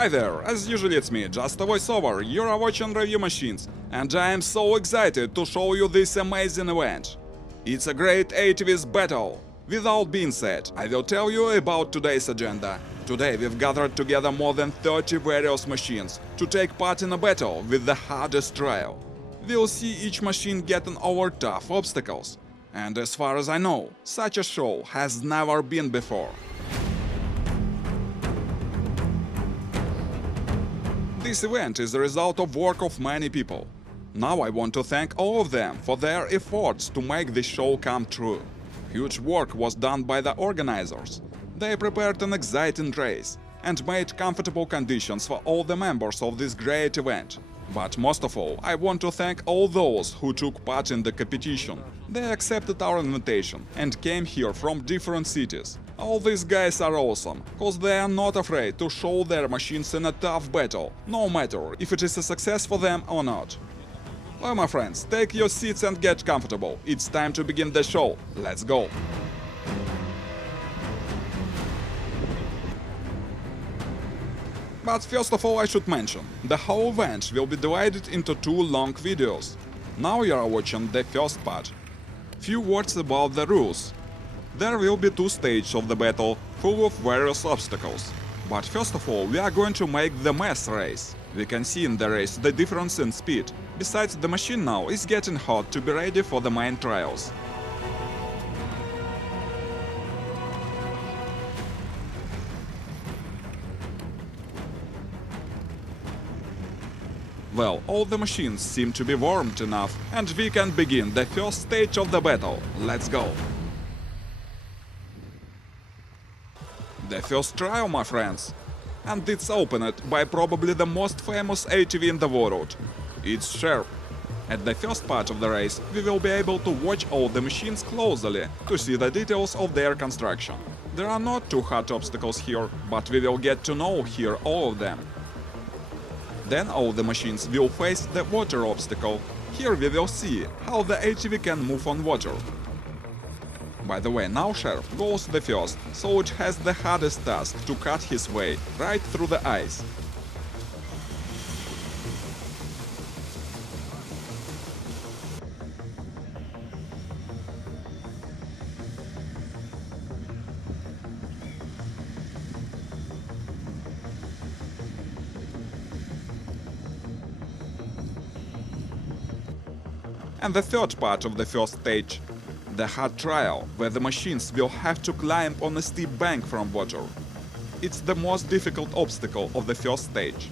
Hi there, as usually it's me, just a voiceover, you are watching Review Machines, and I am so excited to show you this amazing event. It's a great ATVs battle. Without being said, I will tell you about today's agenda. Today we've gathered together more than 30 various machines to take part in a battle with the hardest trial. We'll see each machine getting over tough obstacles. And as far as I know, such a show has never been before. This event is the result of work of many people. Now I want to thank all of them for their efforts to make this show come true. Huge work was done by the organizers. They prepared an exciting race and made comfortable conditions for all the members of this great event. But most of all, I want to thank all those who took part in the competition. They accepted our invitation and came here from different cities. All these guys are awesome, cause they are not afraid to show their machines in a tough battle, no matter if it is a success for them or not. Well, my friends, take your seats and get comfortable. It's time to begin the show. Let's go! But first of all, I should mention, the whole event will be divided into two long videos. Now you are watching the first part. Few words about the rules. There will be two stages of the battle, full of various obstacles. But first of all, we are going to make the mass race. We can see in the race the difference in speed. Besides, the machine now is getting hot to be ready for the main trials. Well, all the machines seem to be warmed enough, and we can begin the first stage of the battle. Let's go! The first trial, my friends. And it's opened by probably the most famous ATV in the world. It's Sherp. At the first part of the race, we will be able to watch all the machines closely to see the details of their construction. There are not too hard obstacles here, but we will get to know here all of them. Then all the machines will face the water obstacle. Here we will see how the ATV can move on water. By the way, now Sherp goes the first, so it has the hardest task to cut his way right through the ice. And the third part of the first stage, the hard trial, where the machines will have to climb on a steep bank from water. It's the most difficult obstacle of the first stage.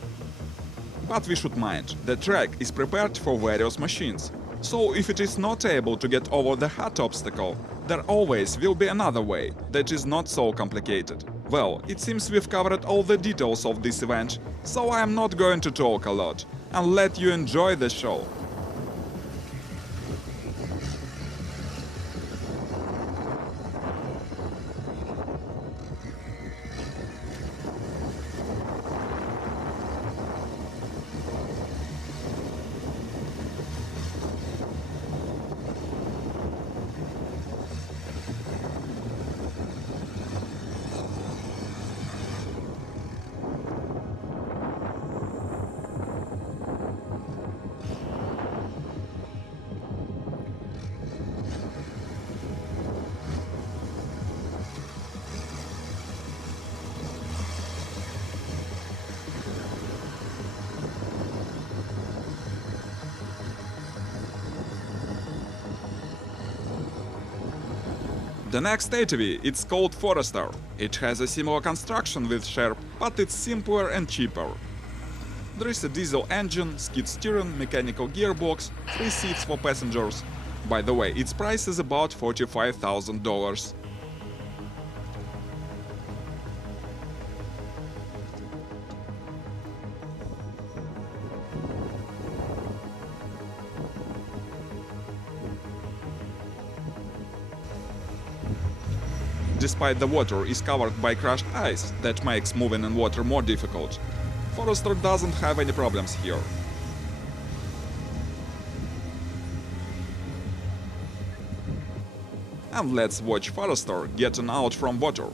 But we should mind, the track is prepared for various machines, so if it is not able to get over the hard obstacle, there always will be another way that is not so complicated. Well, it seems we've covered all the details of this event, so I am not going to talk a lot, and let you enjoy the show. The next ATV, it's called Forester. It has a similar construction with Sherp, but it's simpler and cheaper. There is a diesel engine, skid steering, mechanical gearbox, 3 seats for passengers. By the way, its price is about $45,000. Despite the water is covered by crushed ice that makes moving in water more difficult, Forester doesn't have any problems here. And let's watch Forester getting out from water.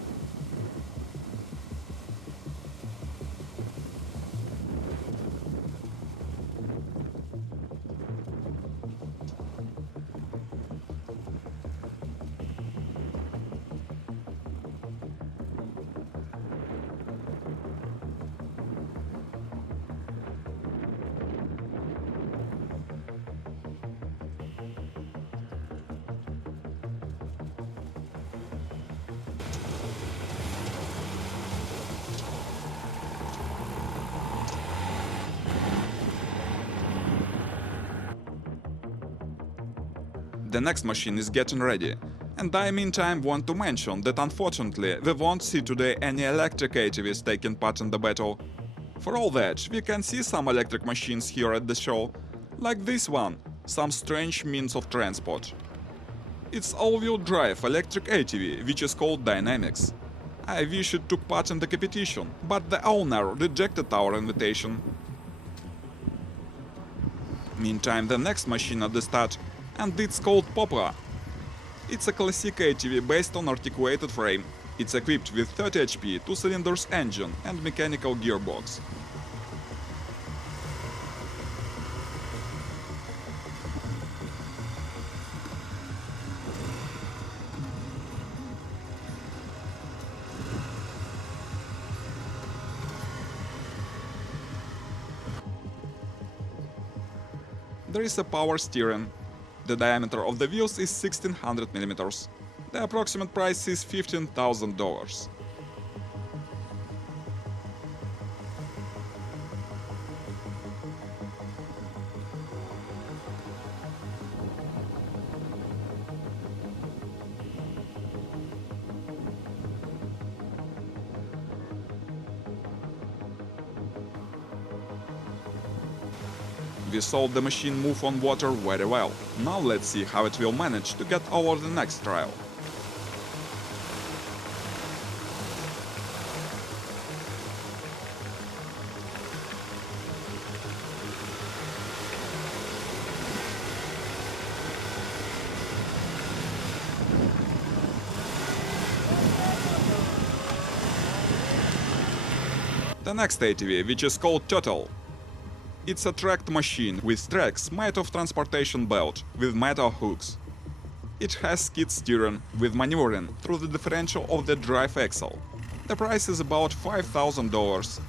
The next machine is getting ready, and I meantime want to mention that unfortunately we won't see today any electric ATVs taking part in the battle. For all that, we can see some electric machines here at the show, like this one, some strange means of transport. It's all-wheel drive electric ATV, which is called Dynamics. I wish it took part in the competition, but the owner rejected our invitation. Meantime, the next machine at the start, and it's called Poplar. It's a classic ATV based on articulated frame. It's equipped with 30 HP, 2 cylinders engine and mechanical gearbox. There is a power steering. The diameter of the wheels is 1600 mm. The approximate price is $15,000. We saw the machine move on water very well. Now let's see how it will manage to get over the next trial. The next ATV, which is called Turtle. It's a tracked machine with tracks made of transportation belt with metal hooks. It has skid steering with maneuvering through the differential of the drive axle. The price is about $5,000.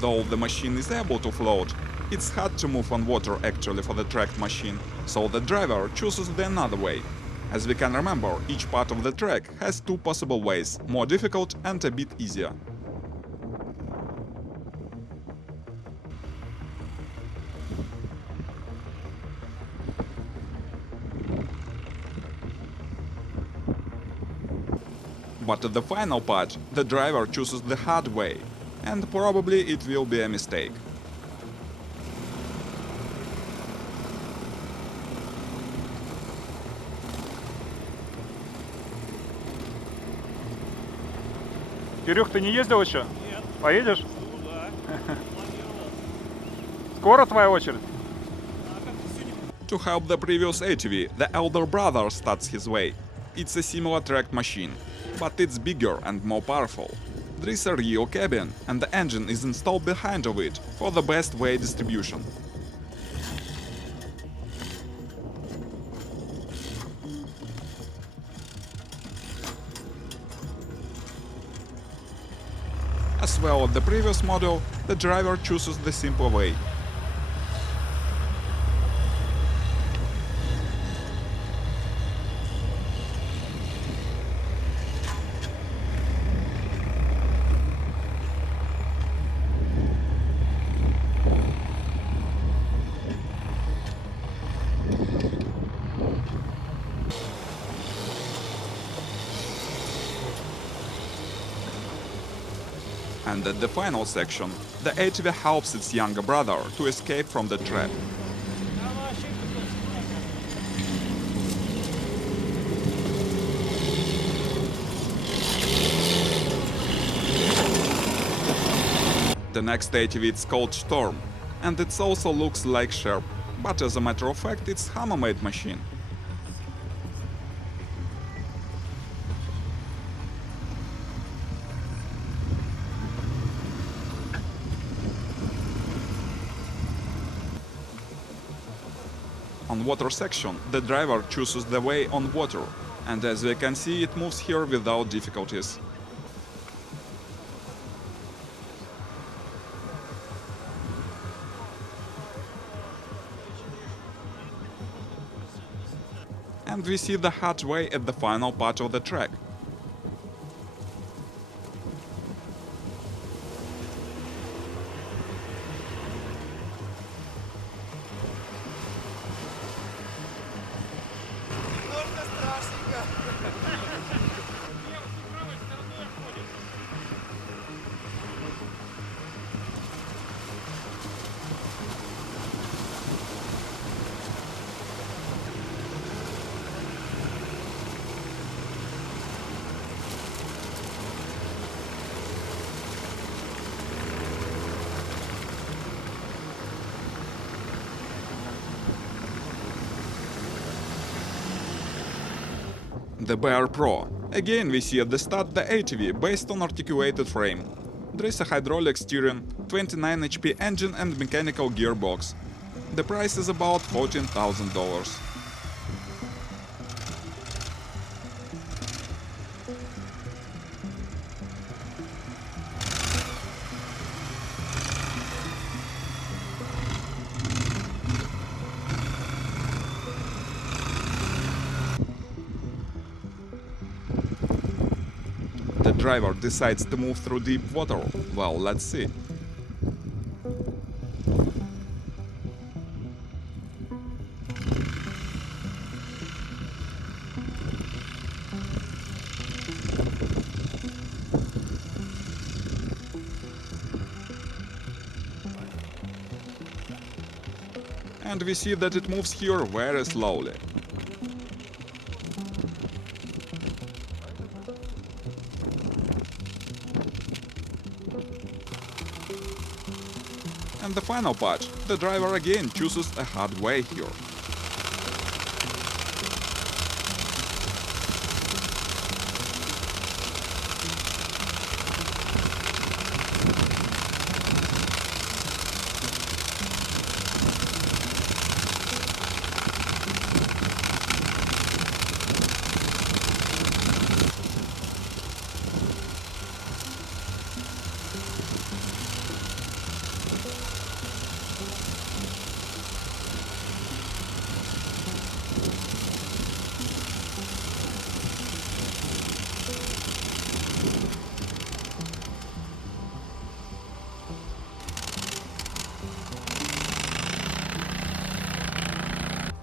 Though the machine is able to float, it's hard to move on water actually for the tracked machine, so the driver chooses the another way. As we can remember, each part of the track has two possible ways, more difficult and a bit easier. But at the final part, the driver chooses the hard way. And probably it will be a mistake. Кирюх, ты не ездил еще? Нет. Поедешь? Ну да, планировал. Скоро твоя очередь? А как ты сегодня? To help the previous ATV, the elder brother starts his way. It's a similar tracked machine, but it's bigger and more powerful. There is a rear cabin, and the engine is installed behind of it for the best weight distribution. As well as the previous model, the driver chooses the simpler way. And at the final section, the ATV helps its younger brother to escape from the trap. The next ATV is called Storm, and it also looks like Sherp, but as a matter of fact it's hammer-made machine. On water section, the driver chooses the way on water, and as we can see, it moves here without difficulties. And we see the hatchway at the final part of the track. Немножко страшненько. The Bear Pro. Again we see at the start the ATV based on articulated frame. There is a hydraulic steering, 29 HP engine and mechanical gearbox. The price is about $14,000. The driver decides to move through deep water. Well, let's see. And we see that it moves here very slowly. And the final part, the driver again chooses a hard way here.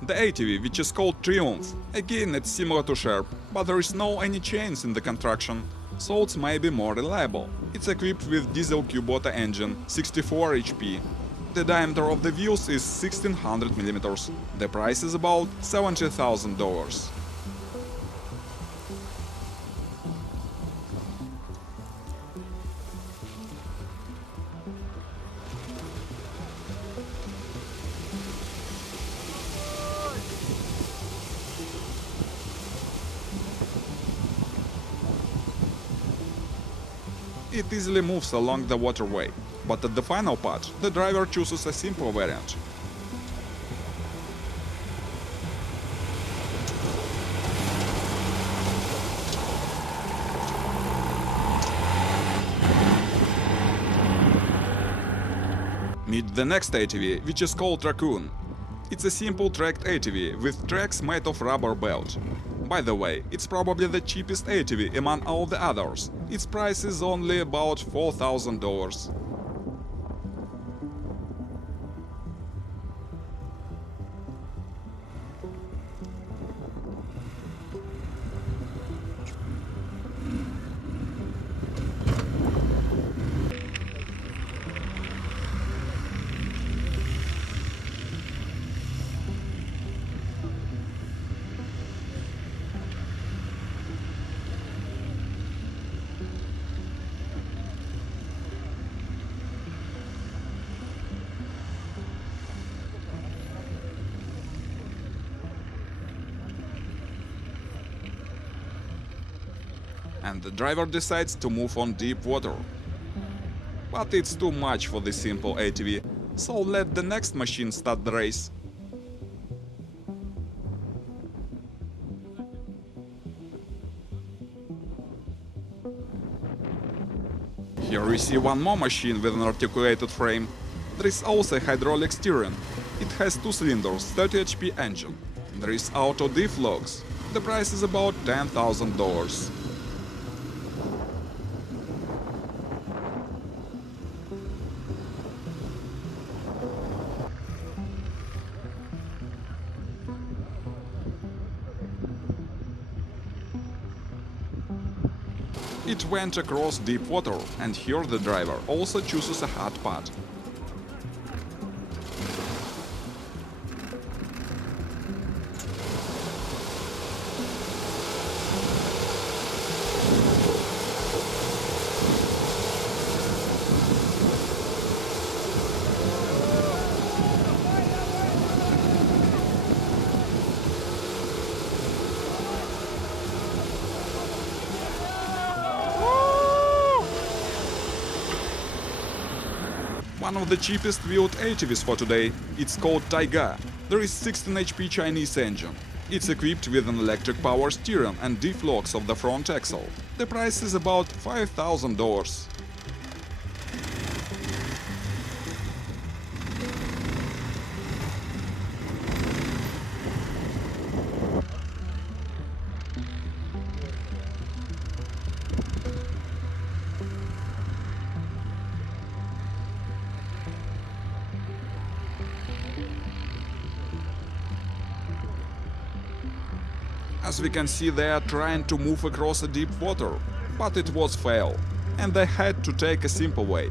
The ATV, which is called Triumph, again it's similar to Sherp, but there is no any chains in the construction, so it's maybe more reliable. It's equipped with diesel Kubota engine, 64 HP. The diameter of the wheels is 1600 mm. The price is about $70,000. It easily moves along the waterway, but at the final part, the driver chooses a simple variant. Meet the next ATV, which is called Raccoon. It's a simple tracked ATV with tracks made of rubber belt. By the way, it's probably the cheapest ATV among all the others. Its price is only about $4,000. And the driver decides to move on deep water. But it's too much for this simple ATV, so let the next machine start the race. Here we see one more machine with an articulated frame. There is also hydraulic steering. It has 2 cylinders, 30 HP engine. There is auto deflogs. The price is about $10,000. It went across deep water, and here the driver also chooses a hard path. One of the cheapest wheeled ATVs for today, it's called Taiga. There is 16 HP Chinese engine. It's equipped with an electric power steering and deflogs of the front axle. The price is about $5,000. As we can see, they are trying to move across a deep water, but it was fail, and they had to take a simple way.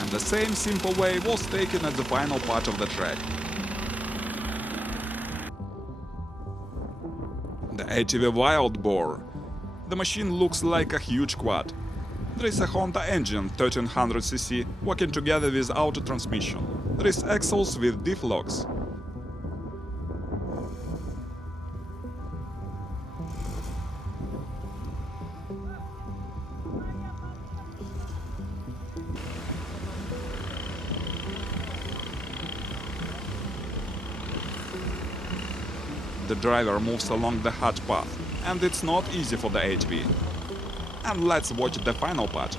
And the same simple way was taken at the final part of the track. The ATV Wildbore. The machine looks like a huge quad. There is a Honda engine 1300cc working together with auto transmission. There is axles with deflogs. The driver moves along the hard path, and it's not easy for the ATV. And let's watch the final part.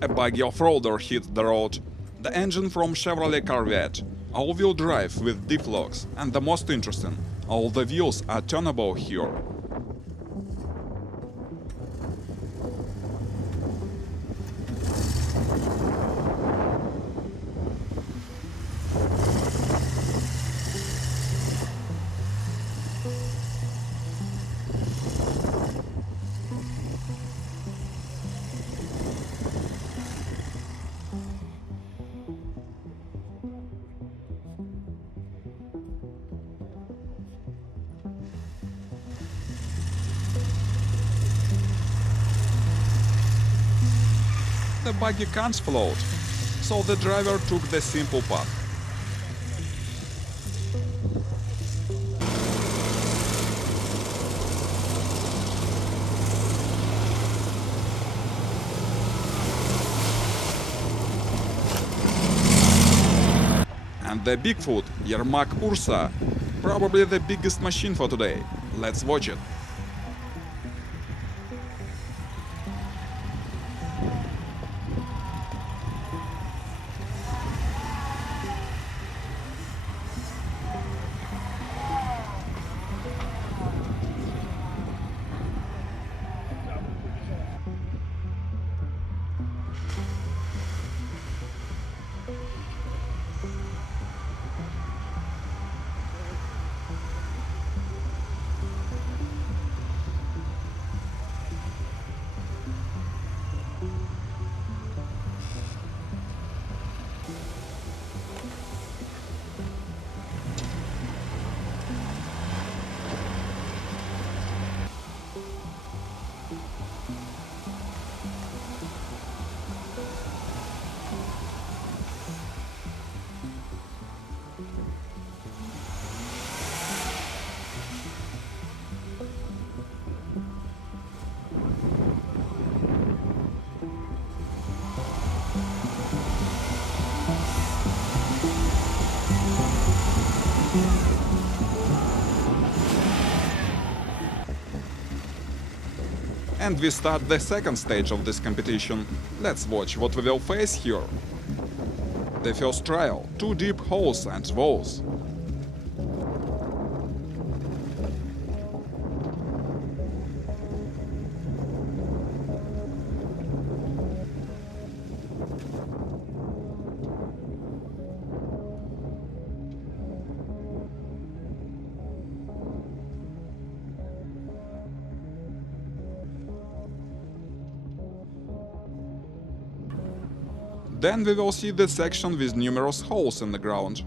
A Buggy Offroader hit the road. The engine from Chevrolet Corvette. All-wheel drive with deflogs, and the most interesting, all the wheels are turnable here. The buggy can't float, so the driver took the simple path. And the Bigfoot, Ermak URSA, probably the biggest machine for today. Let's watch it. And we start the second stage of this competition. Let's watch what we will face here. The first trial, 2 deep holes and walls. Then we will see the section with numerous holes in the ground.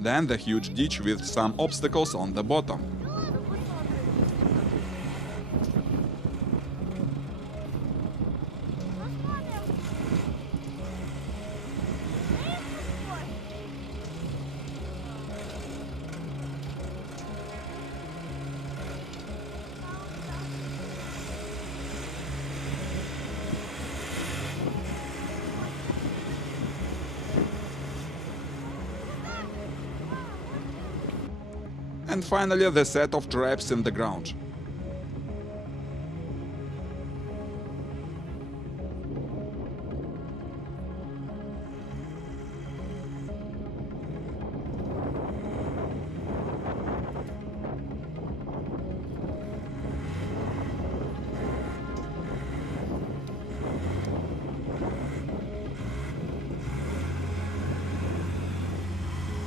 Then the huge ditch with some obstacles on the bottom. And finally the set of traps in the ground.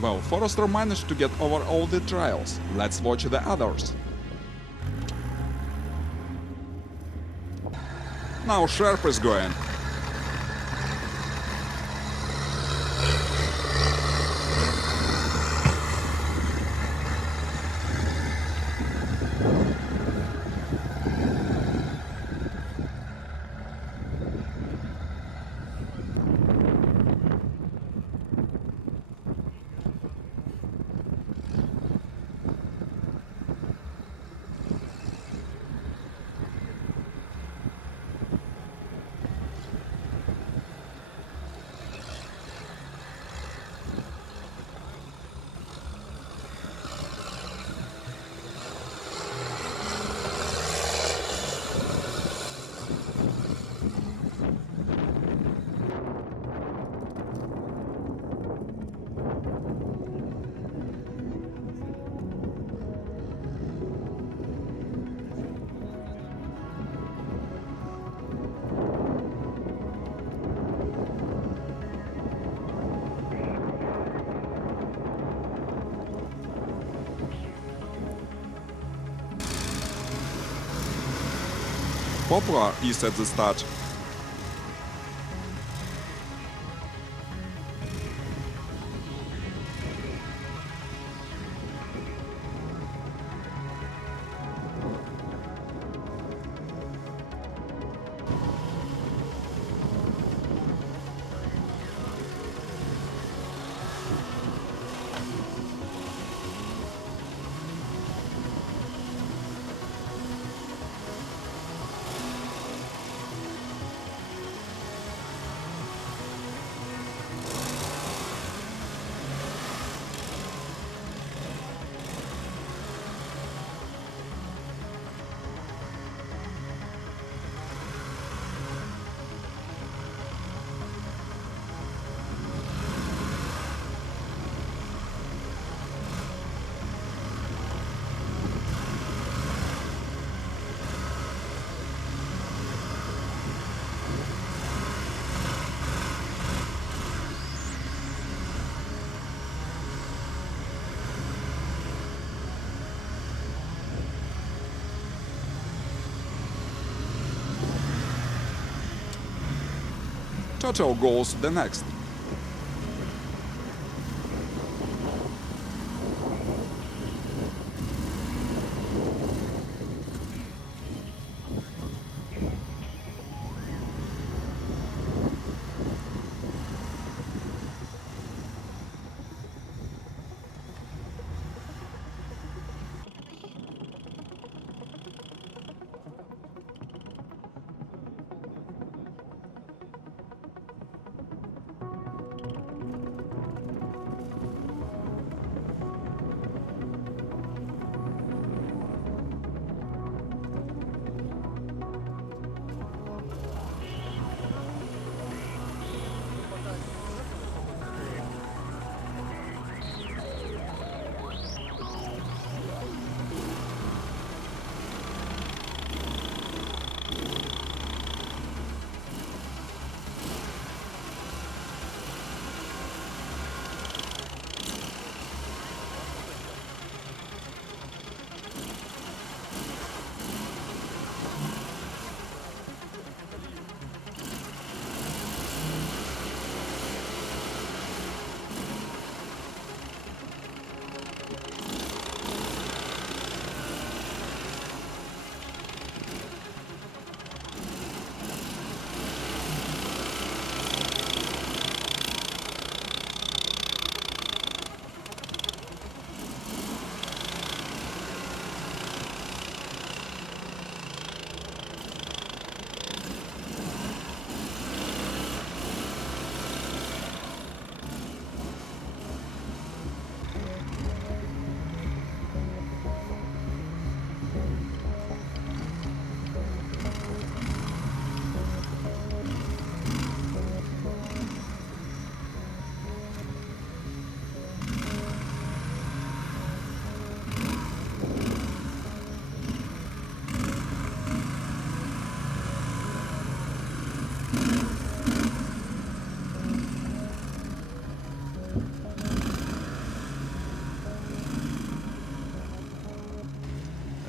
Well, Forrester managed to get over all the trials. Let's watch the others. Now Sherp is going. Poplar is at the start. Turtle goes the next.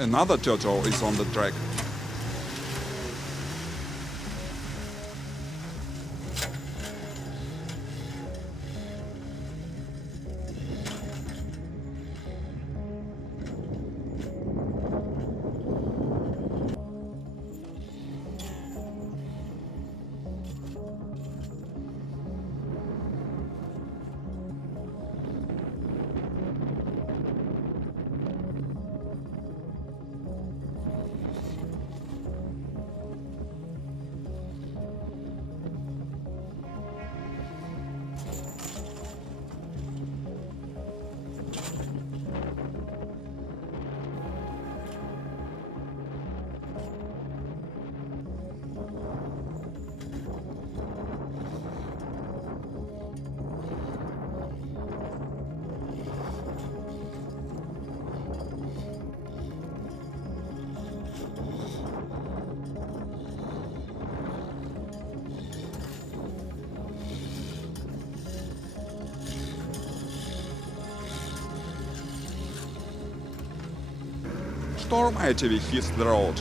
Another turtle is on the track. Storm ATV hits the road.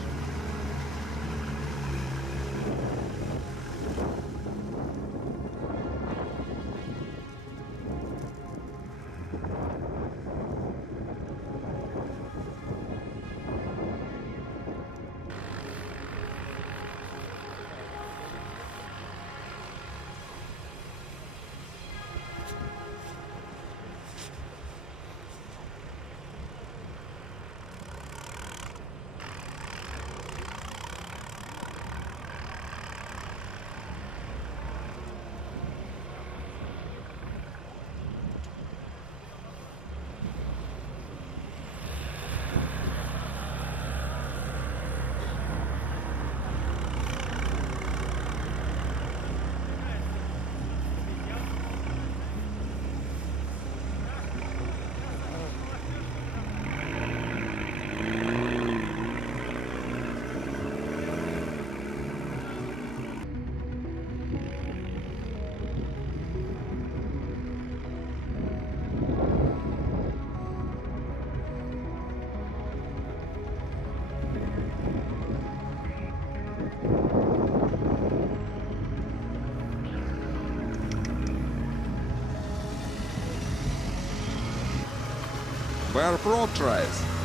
Where pro tries.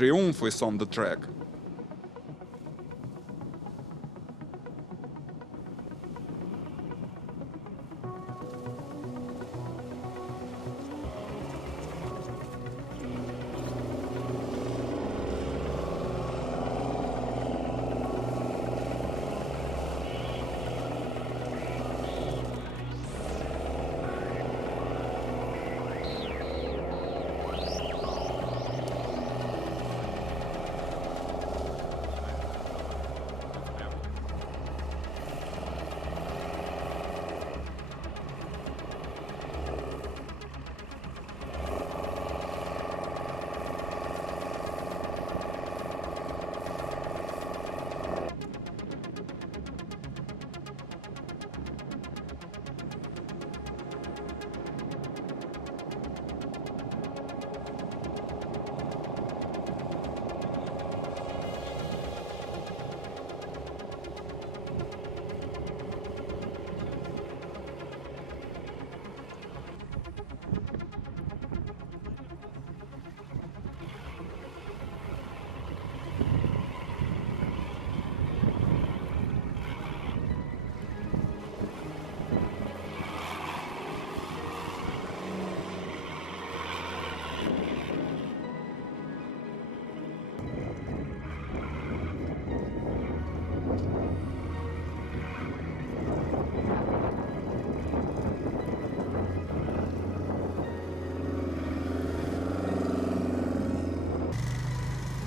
Triumph is on the track.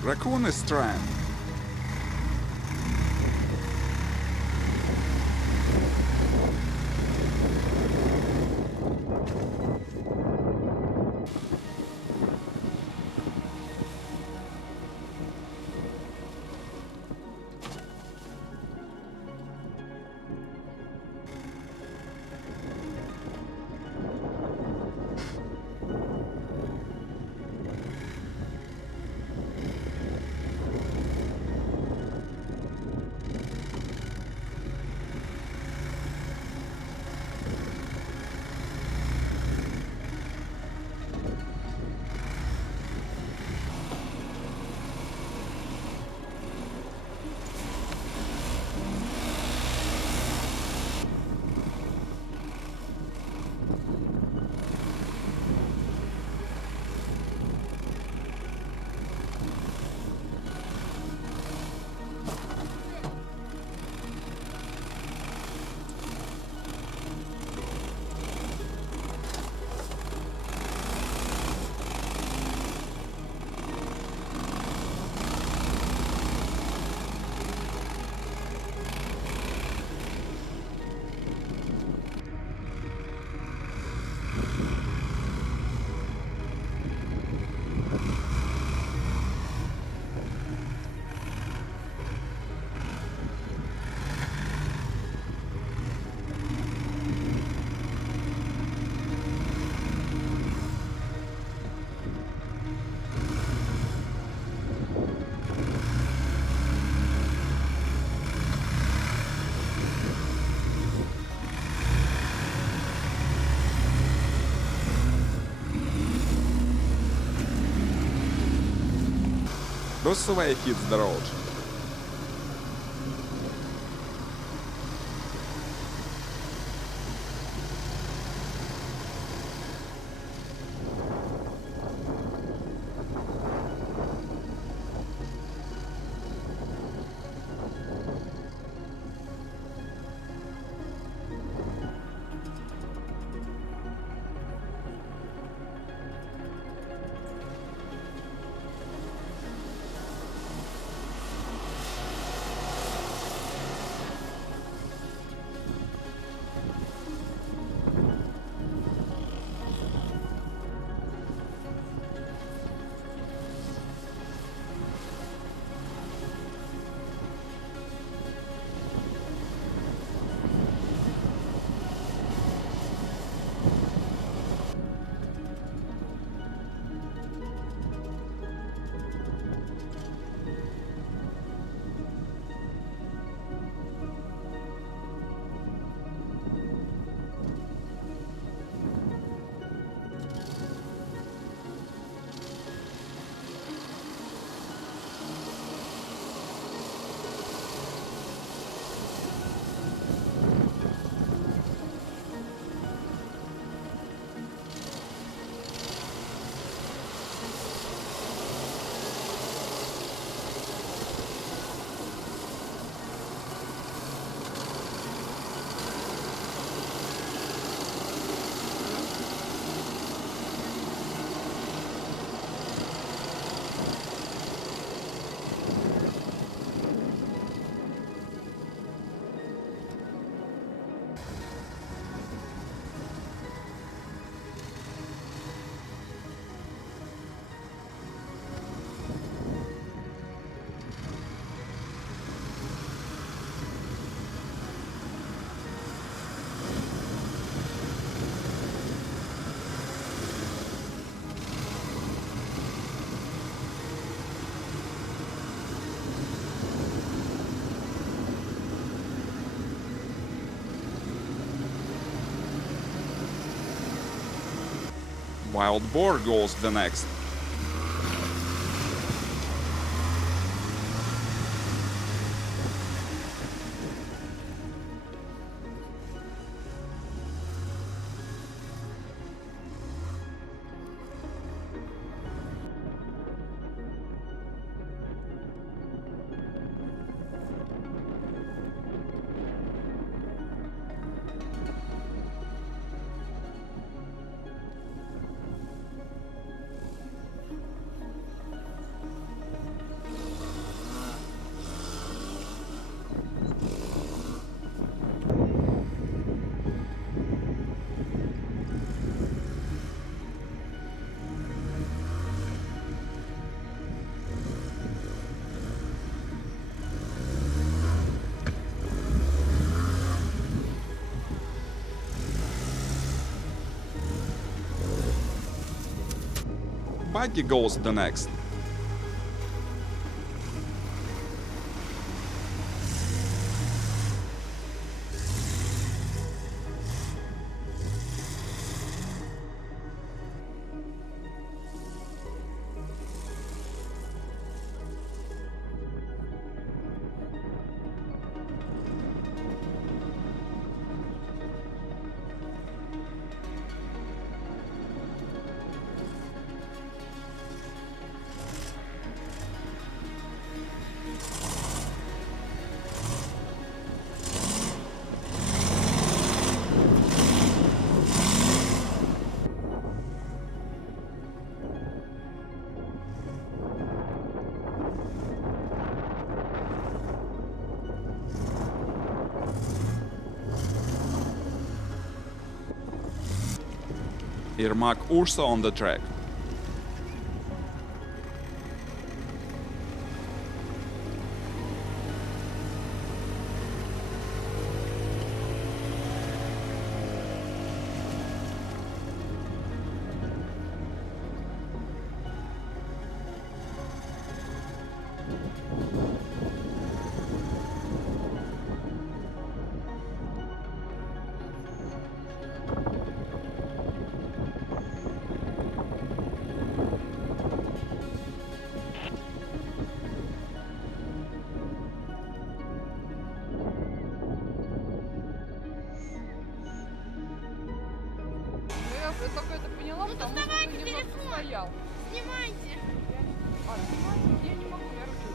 Raccoon is trying. Russaway hits the road. Wildbore goes the next. Buggy goes the next. Ermak URSA on the track. Я только это поняла, потому что ты немного стоял. Снимайте. Я не могу, я руки.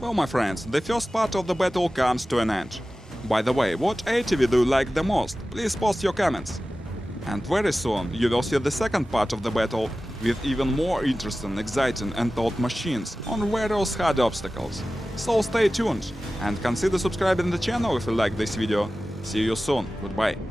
Well, my friends, the first part of the battle comes to an end. By the way, what ATV do you like the most? Please post your comments. And very soon you will see the second part of the battle with even more interesting, exciting and old machines on various hard obstacles. So stay tuned and consider subscribing the channel if you like this video. See you soon. Goodbye.